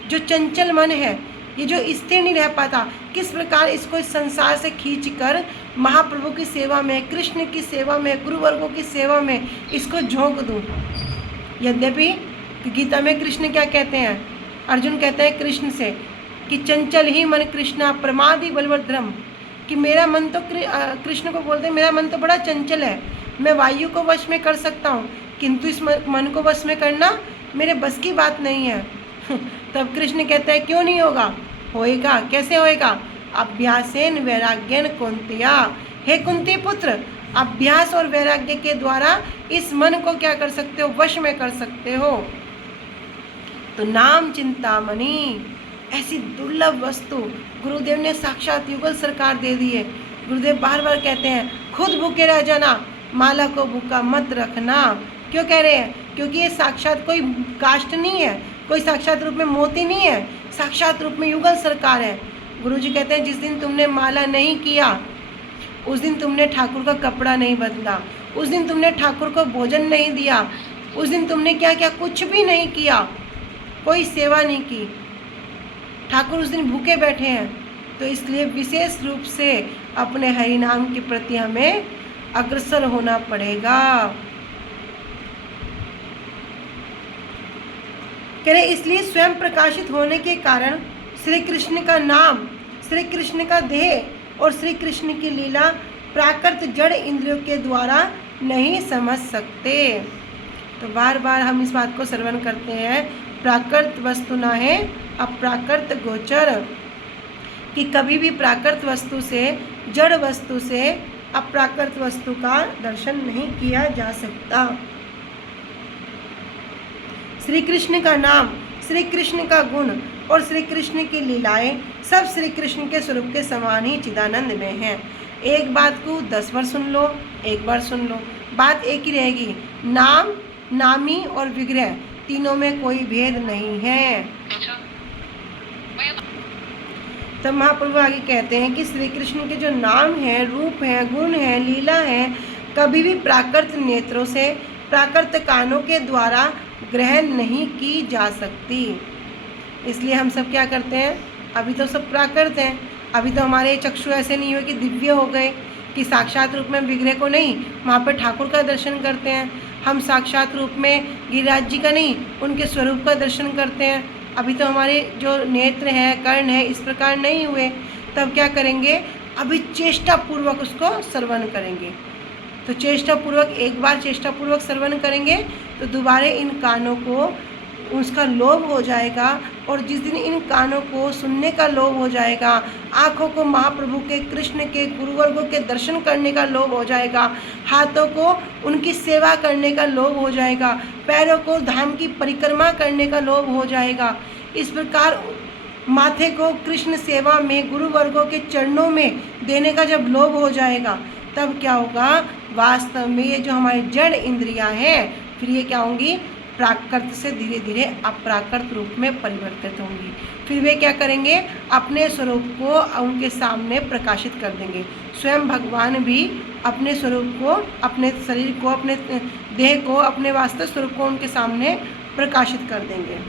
जो चंचल मन है, ये जो स्थिर नहीं रह पाता, किस प्रकार इसको इस संसार से खींचकर महाप्रभु की सेवा में, कृष्ण की सेवा में, गुरुवर्गों की सेवा में इसको झोंक दूं। यद्यपि गीता में कृष्ण क्या कहते हैं? अर्जुन कहते हैं कृष्ण से कि चंचल ही मन कृष्णा प्रमादी बलवद्रम, कि मेरा मन तो कृष्ण को बोलते हैं मेरा मन तो बड़ा चंचल है, मैं वायु को वश में कर सकता हूँ किंतु इस मन को वश में करना मेरे बस की बात नहीं है। तब कृष्ण कहते हैं क्यों नहीं होगा? होएगा। कैसे होएगा? अभ्यासेन वैराग्यन कुंतिया। हे कुंती पुत्र, अभ्यास और वैराग्य के द्वारा इस मन को क्या कर सकते हो? वश में कर सकते हो। तो नाम चिंतामणि ऐसी दुर्लभ वस्तु गुरुदेव ने साक्षात युगल सरकार दे दी है। गुरुदेव बार बार कहते हैं खुद भूखे रह जाना, माला को भूखा मत रखना। क्यों कह रहे हैं? क्योंकि ये साक्षात कोई काष्ठ नहीं है, कोई साक्षात रूप में मोती नहीं है, साक्षात रूप में युगल सरकार है। गुरुजी कहते हैं जिस दिन तुमने माला नहीं किया उस दिन तुमने ठाकुर का कपड़ा नहीं बदला, उस दिन तुमने ठाकुर को भोजन नहीं दिया, उस दिन तुमने क्या किया? कुछ भी नहीं किया, कोई सेवा नहीं की। ठाकुर उस दिन भूखे बैठे हैं। तो इसलिए विशेष रूप से अपने हरि नाम के प्रति हमें अग्रसर होना पड़ेगा। कह रहे इसलिए स्वयं प्रकाशित होने के कारण श्री कृष्ण का नाम, श्री कृष्ण का देह और श्री कृष्ण की लीला प्राकृत जड़ इंद्रियों के द्वारा नहीं समझ सकते। तो बार बार हम इस बात को श्रवण करते हैं, प्राकृत वस्तु ना है अप्राकृत गोचर, कि कभी भी प्राकृत वस्तु से, जड़ वस्तु से अप्राकृत वस्तु का दर्शन नहीं किया जा सकता। श्री कृष्ण का नाम, श्री कृष्ण का गुण और श्री कृष्ण की लीलाएं सब श्री कृष्ण के स्वरूप के समान ही चिदानंद में हैं। एक बात को 10 बार सुन लो, एक बार सुन लो, बात एक ही रहेगी। नाम, नामी और विग्रह तीनों में कोई भेद नहीं है। तब महाप्रभु आगे कहते हैं कि श्री कृष्ण के जो नाम है, रूप है, गुण है, लीला है, कभी भी प्राकृत नेत्रों से, प्राकृत कानों के द्वारा ग्रहण नहीं की जा सकती। इसलिए हम सब क्या करते हैं? अभी तो सब प्राकृत हैं, अभी तो हमारे चक्षु ऐसे नहीं हुए कि दिव्य हो गए कि साक्षात रूप में विग्रह को नहीं, वहाँ पर ठाकुर का दर्शन करते हैं। हम साक्षात रूप में गिरिराज जी का नहीं, उनके स्वरूप का दर्शन करते हैं। अभी तो हमारे जो नेत्र हैं, कर्ण है, इस प्रकार नहीं हुए। तब क्या करेंगे? अभी चेष्टापूर्वक उसको श्रवण करेंगे। तो चेष्टापूर्वक, एक बार चेष्टापूर्वक श्रवण करेंगे तो दोबारा इन कानों को उसका लोभ हो जाएगा। और जिस दिन इन कानों को सुनने का लोभ हो जाएगा, आँखों को महाप्रभु के, कृष्ण के, गुरुवर्गों के दर्शन करने का लोभ हो जाएगा, हाथों को उनकी सेवा करने का लोभ हो जाएगा, पैरों को धाम की परिक्रमा करने का लोभ हो जाएगा, इस प्रकार माथे को कृष्ण सेवा में, गुरुवर्गों के चरणों में देने का जब लोभ हो जाएगा, तब क्या होगा? वास्तव में ये जो हमारी जड़ इंद्रियां हैं, फिर ये क्या होंगी? प्राकृत से धीरे धीरे अप्राकृत रूप में परिवर्तित होंगी। फिर वे क्या करेंगे? अपने स्वरूप को उनके सामने प्रकाशित कर देंगे। स्वयं भगवान भी अपने स्वरूप को, अपने शरीर को, अपने देह को, अपने वास्तव स्वरूप को उनके सामने प्रकाशित कर देंगे।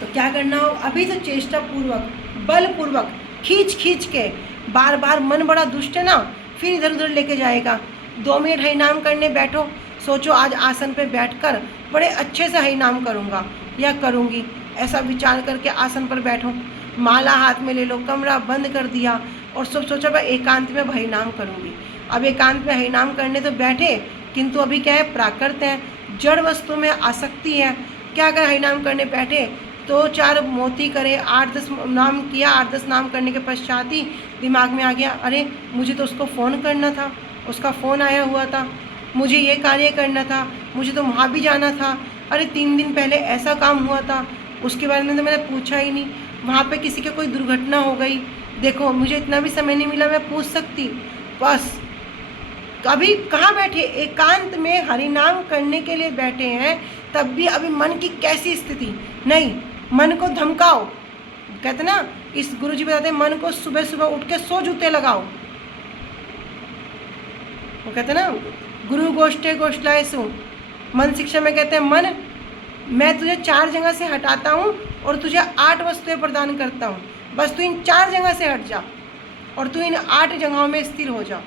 तो क्या करना हो? अभी तो चेष्टापूर्वक, बलपूर्वक, खींच के, बार बार मन बड़ा दुष्ट है ना, फिर इधर उधर लेके जाएगा। 2 मिनट हरि नाम करने बैठो, सोचो आज आसन पे बैठकर बड़े अच्छे से हरि नाम करूँगा या करूँगी, ऐसा विचार करके आसन पर बैठो, माला हाथ में ले लो, कमरा बंद कर दिया और सब सोचा मैं एकांत में हरि नाम करूँगी। अब एकांत में हरि नाम करने तो बैठे, किंतु अभी क्या है? प्राकृत है, जड़ वस्तु में आसक्ति है। क्या अगर हरि नाम करने बैठे 2-4 मोती करे, 8-10 नाम किया। 8-10 नाम करने के पश्चात ही दिमाग में आ गया, अरे मुझे तो उसको फ़ोन करना था, उसका फ़ोन आया हुआ था, मुझे ये कार्य करना था, मुझे तो वहाँ भी जाना था, अरे 3 दिन पहले ऐसा काम हुआ था, उसके बारे में तो मैंने पूछा ही नहीं, वहाँ पे किसी की कोई दुर्घटना हो गई, देखो मुझे इतना भी समय नहीं मिला, मैं पूछ सकती। बस अभी कहाँ बैठे, एकांत में हरिनाम करने के लिए बैठे हैं, तब भी अभी मन की कैसी स्थिति, नहीं मन को धमकाओ। कहते ना, इस गुरुजी बताते हैं मन को सुबह सुबह उठ के 100 जूते लगाओ। वो कहते ना, गुरु गोष्ठे गोष्ठलायसु, मन शिक्षा में कहते हैं मन मैं तुझे 4 जगह से हटाता हूँ और तुझे 8 वस्तुएं प्रदान करता हूँ, बस तू इन 4 जगह से हट जा और तू इन 8 जगहों में स्थिर हो जा।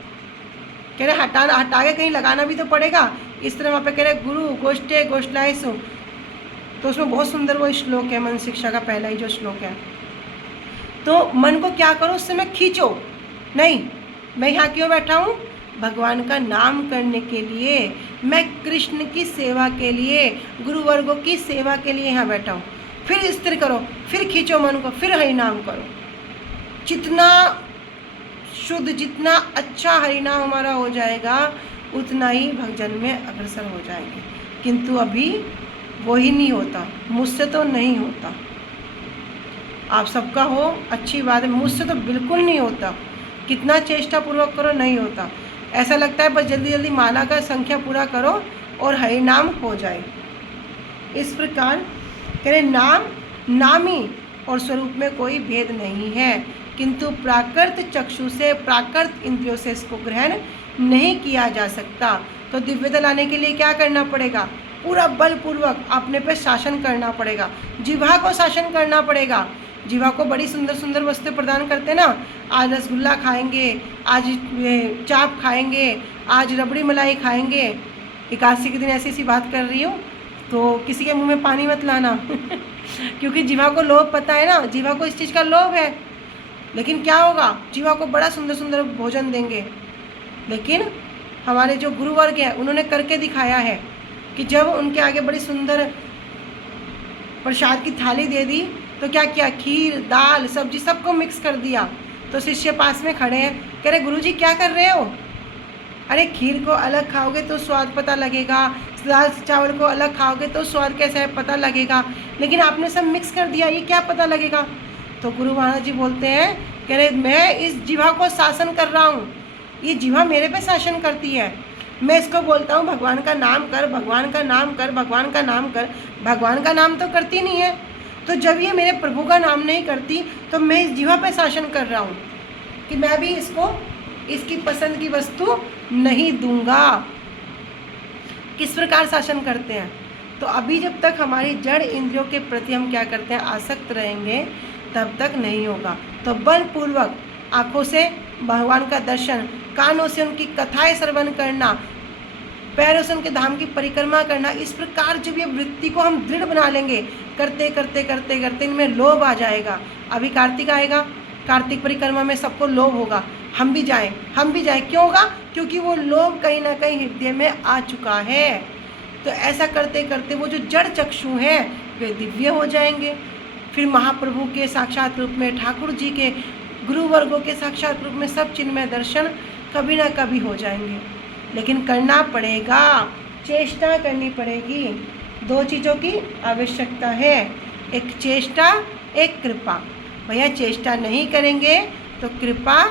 कह रहे हटा के कहीं लगाना भी तो पड़ेगा, इस तरह वहाँ पे कह रहे गुरु गोष्ठे गोष्ठलायसु। तो उसमें बहुत सुंदर वो श्लोक है, मन शिक्षा का पहला ही जो श्लोक है। तो मन को क्या करो, उससे मैं खींचो नहीं, मैं यहाँ क्यों बैठा हूँ, भगवान का नाम करने के लिए, मैं कृष्ण की सेवा के लिए, गुरु वर्गों की सेवा के लिए यहाँ बैठा हूँ। फिर स्थिर करो, फिर खींचो मन को, फिर हरिनाम करो। जितना शुद्ध, जितना अच्छा हरिनाम हमारा हो जाएगा, उतना ही भजन में अग्रसर हो जाएंगे। किंतु अभी वो ही नहीं होता, मुझसे तो नहीं होता। आप सबका हो अच्छी बात है, मुझसे तो बिल्कुल नहीं होता, कितना चेष्टा पूर्वक करो नहीं होता। ऐसा लगता है बस जल्दी जल्दी माला का संख्या पूरा करो और हरिनाम हो जाए। इस प्रकार कह रहे नाम नामी और स्वरूप में कोई भेद नहीं है, किंतु प्राकृत चक्षु से, प्राकृत इंद्रियों से इसको ग्रहण नहीं किया जा सकता। तो दिव्यता लाने के लिए क्या करना पड़ेगा, पूरा बलपूर्वक अपने पे शासन करना पड़ेगा, जिह्वा को शासन करना पड़ेगा। जिह्वा को बड़ी सुंदर सुंदर वस्तुएं प्रदान करते ना, आज रसगुल्ला खाएंगे, आज चाप खाएंगे, आज रबड़ी मलाई खाएंगे। एकादशी के दिन ऐसी सी बात कर रही हूँ तो किसी के मुंह में पानी मत लाना क्योंकि जिह्वा को लोभ पता है ना, जिह्वा को इस चीज़ का लोभ है। लेकिन क्या होगा, जिह्वा को बड़ा सुंदर सुंदर भोजन देंगे, लेकिन हमारे जो गुरु वर्ग हैं उन्होंने करके दिखाया है कि जब उनके आगे बड़ी सुंदर प्रसाद की थाली दे दी तो क्या किया, खीर दाल सब्जी सबको मिक्स कर दिया। तो शिष्य पास में खड़े हैं, कह रहे गुरुजी क्या कर रहे हो, अरे खीर को अलग खाओगे तो स्वाद पता लगेगा, दाल चावल को अलग खाओगे तो स्वाद कैसा है पता लगेगा, लेकिन आपने सब मिक्स कर दिया, ये क्या पता लगेगा। तो गुरु महाराज जी बोलते हैं, कह रहे मैं इस जिह्वा को शासन कर रहा हूँ, ये जिह्वा मेरे पे शासन करती है। मैं इसको बोलता हूँ भगवान का नाम कर, भगवान का नाम कर, भगवान का नाम कर, भगवान का नाम तो करती नहीं है। तो जब ये मेरे प्रभु का नाम नहीं करती तो मैं इस जीवा पे शासन कर रहा हूँ कि मैं भी इसको इसकी पसंद की वस्तु नहीं दूंगा। किस प्रकार शासन करते हैं, तो अभी जब तक हमारी जड़ इंद्रियों के प्रति हम क्या करते हैं, आसक्त रहेंगे, तब तक नहीं होगा। तो बलपूर्वक आँखों से भगवान का दर्शन, कानों से उनकी कथाएं श्रवण करना, पैरों से उनके धाम की परिक्रमा करना, इस प्रकार जब ये वृत्ति को हम दृढ़ बना लेंगे, करते करते करते करते इनमें लोभ आ जाएगा। अभी कार्तिक आएगा, कार्तिक परिक्रमा में सबको लोभ होगा, हम भी जाएं, हम भी जाएं। क्यों होगा, क्योंकि वो लोभ कहीं ना कहीं हृदय में आ चुका है। तो ऐसा करते करते वो जो जड़ चक्षु हैं वे दिव्य हो जाएंगे। फिर महाप्रभु के साक्षात रूप में, ठाकुर जी के, गुरु वर्गों के साक्षात रूप में सब चिन्मय दर्शन कभी ना कभी हो जाएंगे। लेकिन करना पड़ेगा, चेष्टा करनी पड़ेगी। 2 चीज़ों की आवश्यकता है, एक चेष्टा, एक कृपा। भैया चेष्टा नहीं करेंगे तो कृपा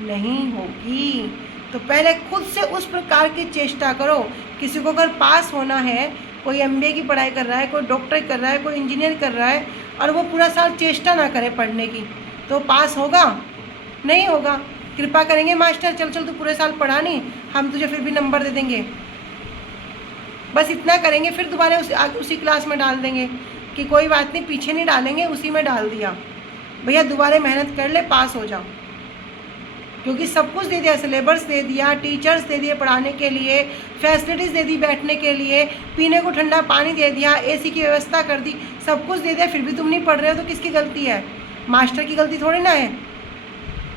नहीं होगी। तो पहले खुद से उस प्रकार की चेष्टा करो। किसी को अगर पास होना है, कोई MBA की पढ़ाई कर रहा है, कोई डॉक्टर कर रहा है, कोई इंजीनियर कर रहा है, और वो पूरा साल चेष्टा ना करे पढ़ने की, तो पास होगा नहीं होगा। कृपा करेंगे, मास्टर चल चल तू पूरे साल पढ़ा नहीं, हम तुझे फिर भी नंबर दे देंगे, बस इतना करेंगे। फिर दोबारा उसी क्लास में डाल देंगे कि कोई बात नहीं, पीछे नहीं डालेंगे, उसी में डाल दिया। भैया दोबारा मेहनत कर ले, पास हो जाओ, क्योंकि सब कुछ दे दिया, सिलेबस दे दिया, टीचर्स दे दिए पढ़ाने के लिए, फैसिलिटीज़ दे दी बैठने के लिए, पीने को ठंडा पानी दे दिया, AC की व्यवस्था कर दी, सब कुछ दे दिया, फिर भी तुम नहीं पढ़ रहे हो तो किसकी गलती है, मास्टर की गलती थोड़ी ना है।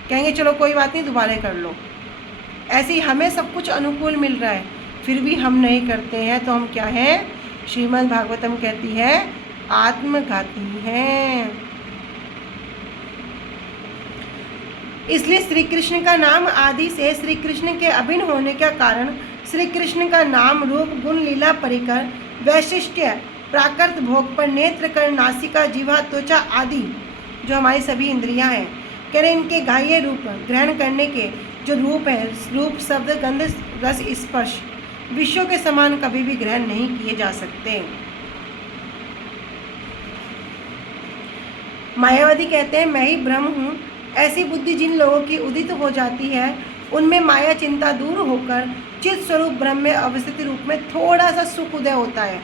कहेंगे चलो कोई बात नहीं दोबारा कर लो। ऐसे ही हमें सब कुछ अनुकूल मिल रहा है, फिर भी हम नहीं करते हैं, तो हम क्या हैं, श्रीमद् भागवतम कहती है आत्मघाती हैं। इसलिए श्री कृष्ण का नाम आदि से श्री कृष्ण के अभिन्न होने का कारण श्री कृष्ण का नाम रूप गुण लीला परिकर वैशिष्ट्य प्राकृत भोग पर नेत्र कर्ण नासिका जिह्वा त्वचा आदि जो हमारी सभी इंद्रियां हैं, कह रहे इनके ग्राह्य रूप ग्रहण करने के जो रूप है, रूप शब्द गंध रस स्पर्श विषयों के समान कभी भी ग्रहण नहीं किए जा सकते। मायावादी कहते हैं मैं ही ब्रह्म हूँ। ऐसी बुद्धि जिन लोगों की उदित हो जाती है उनमें माया चिंता दूर होकर चित स्वरूप ब्रह्म में अवस्थित रूप में थोड़ा सा सुख उदय होता है।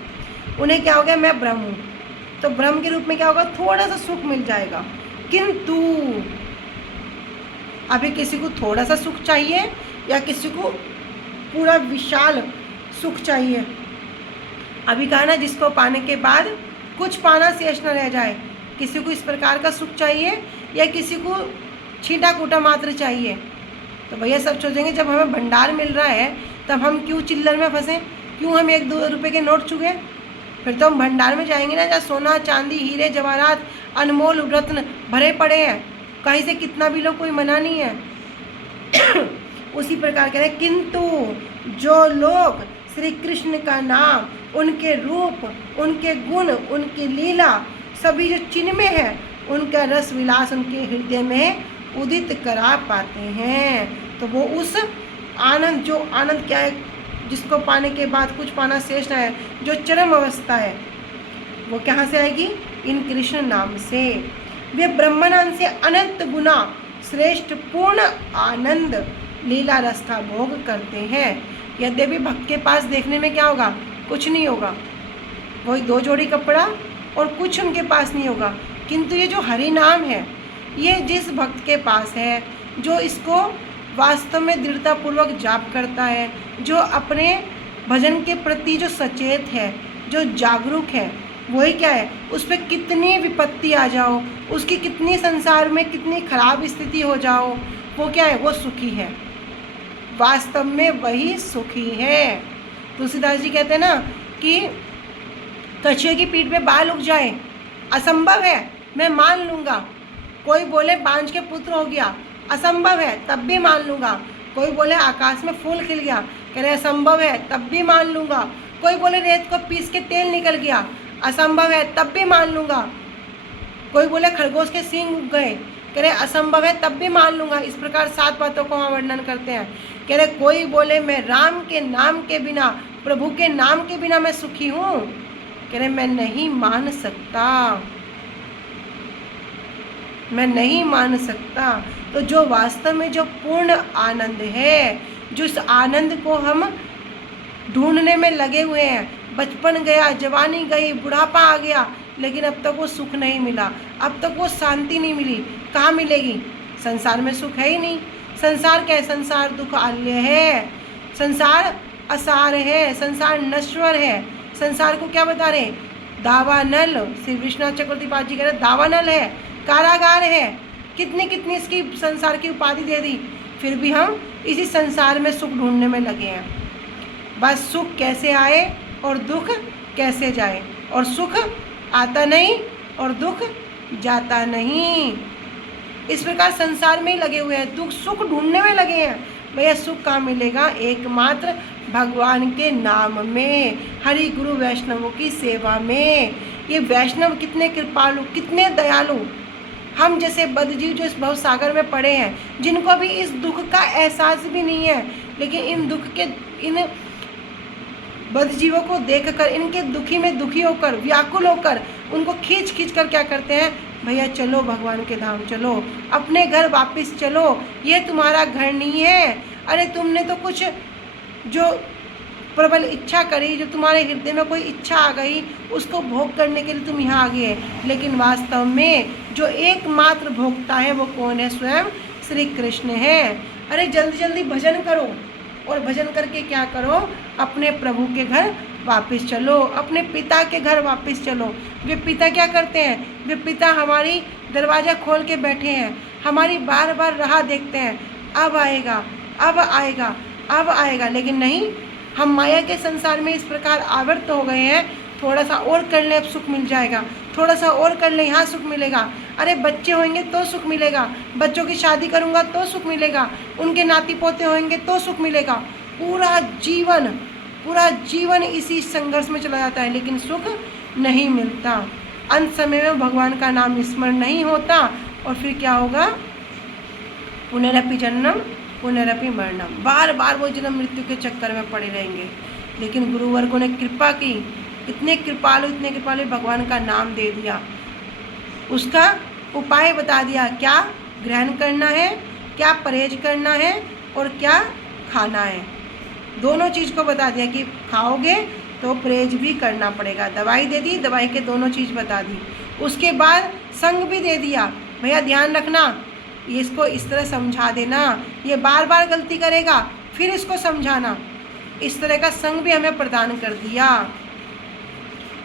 उन्हें क्या हो गया, मैं ब्रह्म हूँ, तो ब्रह्म के रूप में क्या होगा, थोड़ा सा सुख मिल जाएगा। किंतु अभी किसी को थोड़ा सा सुख चाहिए या किसी को पूरा विशाल सुख चाहिए। अभी कहा ना, जिसको पाने के बाद कुछ पाना शेष न रह जाए। किसी को इस प्रकार का सुख चाहिए या किसी को छींटा कूटा मात्र चाहिए। तो भैया सब सोचेंगे जब हमें भंडार मिल रहा है तब हम क्यों चिल्लर में फंसे, क्यों हम 1-2 रुपए के नोट चुगे। फिर तो हम भंडार में जाएंगे ना, जहाँ सोना चांदी हीरे जवाहरात अनमोल रत्न भरे पड़े हैं, कहीं से कितना भी लो, कोई मना नहीं है। उसी प्रकार कह रहे हैं, किंतु जो लोग श्री कृष्ण का नाम, उनके रूप, उनके गुण, उनकी लीला सभी जो चिन्ह में है, उनका रस विलास उनके हृदय में उदित करा पाते हैं, तो वो उस आनंद, जो आनंद क्या है, जिसको पाने के बाद कुछ पाना शेष न है, जो चरम अवस्था है, वो कहाँ से आएगी, इन कृष्ण नाम से। वे ब्रह्मानंद से अनंत गुना श्रेष्ठ पूर्ण आनंद लीला रस का भोग करते हैं। यद्यपि भक्त के पास देखने में क्या होगा, कुछ नहीं होगा, वही 2 जोड़ी कपड़ा और कुछ उनके पास नहीं होगा। किंतु ये जो हरि नाम है, ये जिस भक्त के पास है, जो इसको वास्तव में दृढ़तापूर्वक जाप करता है, जो अपने भजन के प्रति जो सचेत है, जो जागरूक है, वही क्या है, उस पर कितनी विपत्ति आ जाओ, उसकी कितनी संसार में कितनी खराब स्थिति हो जाओ, वो क्या है, वो सुखी है। वास्तव में वही सुखी है। तुलसीदास जी कहते हैं ना कि कछुए की पीठ पे बाल उग जाए असंभव है, मैं मान लूँगा। कोई बोले बांझ के पुत्र हो गया, असंभव है, तब भी मान लूँगा। कोई बोले आकाश में फूल खिल गया, कह रहे असंभव है, तब भी मान लूँगा। कोई बोले रेत को पीस के तेल निकल गया, असंभव है, तब भी मान लूँगा। कोई बोले खरगोश के सींग उग गए, कह रहे असंभव है, तब भी मान लूँगा। इस प्रकार 7 बातों को वहाँ वर्णन करते हैं। कह रहे कोई बोले मैं राम के नाम के बिना, प्रभु के नाम के बिना मैं सुखी हूँ, कह रहे मैं नहीं मान सकता, मैं नहीं मान सकता। तो जो वास्तव में जो पूर्ण आनंद है, जिस आनंद को हम ढूंढने में लगे हुए हैं, बचपन गया, जवानी गई, बुढ़ापा आ गया, लेकिन अब तक वो सुख नहीं मिला, अब तक वो शांति नहीं मिली। कहाँ मिलेगी, संसार में सुख है ही नहीं। संसार क्या है, संसार दुख आल्य है, संसार असार है, संसार नश्वर है। संसार को क्या बता रहे, दावानल। श्री विश्वनाथ चक्रवर्ती पाद जी कह रहे दावानल है, कारागार है। कितनी कितनी इसकी संसार की उपाधि दे दी, फिर भी हम इसी संसार में सुख ढूंढने में लगे हैं। बस सुख कैसे आए और दुख कैसे जाए, और सुख आता नहीं और दुख जाता नहीं। इस प्रकार संसार में ही लगे हुए हैं, दुख सुख ढूंढने में लगे हैं। भैया सुख कहाँ मिलेगा, एकमात्र भगवान के नाम में, हरि गुरु वैष्णवों की सेवा में। ये वैष्णव कितने कृपालु, कितने दयालु, हम जैसे बदजीव जो इस भव सागर में पड़े हैं, जिनको भी इस दुख का एहसास भी नहीं है, लेकिन इन दुख के, इन बदजीवों को देखकर, इनके दुखी में दुखी होकर, व्याकुल होकर, उनको खींच खींच कर क्या करते हैं, भैया चलो भगवान के धाम चलो, अपने घर वापस चलो, ये तुम्हारा घर नहीं है। अरे तुमने तो कुछ जो प्रबल इच्छा करी, जो तुम्हारे हृदय में कोई इच्छा आ गई, उसको भोग करने के लिए तुम यहाँ आ गए, लेकिन वास्तव में जो एकमात्र भोगता है वो कौन है, स्वयं श्री कृष्ण है। अरे जल्दी जल्दी भजन करो, और भजन करके क्या करो, अपने प्रभु के घर वापस चलो, अपने पिता के घर वापस चलो। वे पिता क्या करते हैं, वे पिता हमारी दरवाज़ा खोल के बैठे हैं, हमारी बार बार राह देखते हैं, अब आएगा, अब आएगा, अब आएगा, लेकिन नहीं, हम माया के संसार में इस प्रकार आवर्त हो गए हैं, थोड़ा सा और कर ले, अब सुख मिल जाएगा, थोड़ा सा और कर ले, यहाँ सुख मिलेगा, अरे बच्चे होंगे तो सुख मिलेगा, बच्चों की शादी करूँगा तो सुख मिलेगा, उनके नाती पोते होंगे तो सुख मिलेगा। पूरा जीवन इसी संघर्ष में चला जाता है, लेकिन सुख नहीं मिलता। अंत समय में भगवान का नाम स्मरण नहीं होता और फिर क्या होगा? पुनरपि जन्म पुनरपि मरणम, बार बार वो जन्म मृत्यु के चक्कर में पड़े रहेंगे। लेकिन गुरुवर्गों ने कृपा की, इतने कृपालु भगवान का नाम दे दिया, उसका उपाय बता दिया, क्या ग्रहण करना है, क्या परहेज करना है और क्या खाना है। दोनों चीज़ को बता दिया कि खाओगे तो परहेज भी करना पड़ेगा। दवाई दे दी, दवाई के दोनों चीज़ बता दी। उसके बाद संग भी दे दिया, भैया ध्यान रखना, ये इसको इस तरह समझा देना, ये बार बार गलती करेगा, फिर इसको समझाना। इस तरह का संग भी हमें प्रदान कर दिया।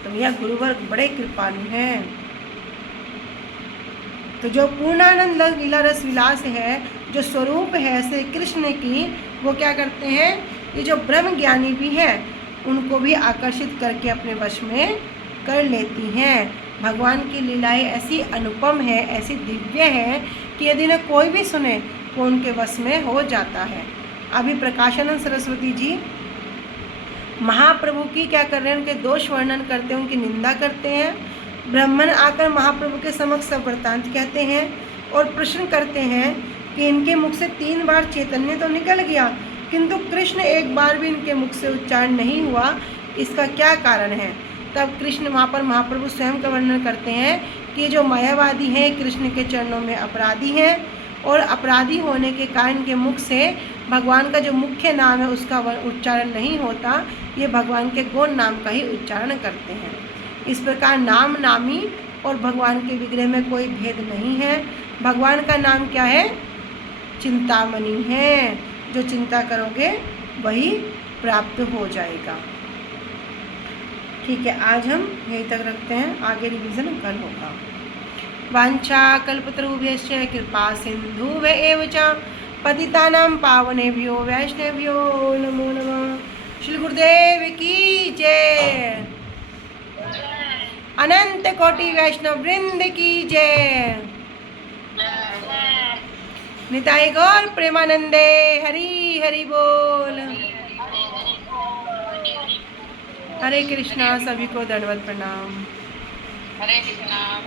तो भैया गुरुवर्ग बड़े कृपालु हैं। तो जो पूर्णानंद लीला रस विलास है, जो स्वरूप है श्री कृष्ण की, वो क्या करते हैं? ये जो ब्रह्म ज्ञानी भी हैं उनको भी आकर्षित करके अपने वश में कर लेती हैं। भगवान की लीलाएं ऐसी अनुपम है, ऐसी दिव्य है कि यदि न कोई भी सुने तो उनके वश में हो जाता है। अभी प्रकाशानंद सरस्वती जी महाप्रभु की क्या कर रहे हैं? उनके दोष वर्णन करते हैं, उनकी निंदा करते हैं। ब्राह्मण आकर महाप्रभु के समक्ष सब वृत्तांत कहते हैं और प्रश्न करते हैं कि इनके मुख से 3 बार चैतन्य तो निकल गया, किंतु कृष्ण एक बार भी इनके मुख से उच्चारण नहीं हुआ, इसका क्या कारण है? तब कृष्ण वहाँ पर महाप्रभु स्वयं का वर्णन करते हैं कि जो मायावादी हैं कृष्ण के चरणों में अपराधी हैं और अपराधी होने के कारण के मुख से भगवान का जो मुख्य नाम है उसका उच्चारण नहीं होता, ये भगवान के गौण नाम का ही उच्चारण करते हैं। इस प्रकार नाम नामी और भगवान के विग्रह में कोई भेद नहीं है। भगवान का नाम क्या है? चिंतामणि है, जो चिंता करोगे वही प्राप्त हो जाएगा। ठीक है, आज हम यहीं तक रखते हैं, आगे रिवीजन कल होगा। वांछा कल्पतरुभ्यश्च कृपा सिन्धुभ्य च पतितानां पावनेभ्यो वैष्णवेभ्यो नमो नमः। श्री गुरुदेव की जय। अनंत कोटि वैष्णव वृंद की जय। निताई गौर प्रेमानंदे। हरि हरि बोल। हरे कृष्णा। सभी को दंडवत प्रणाम। हरे कृष्णा।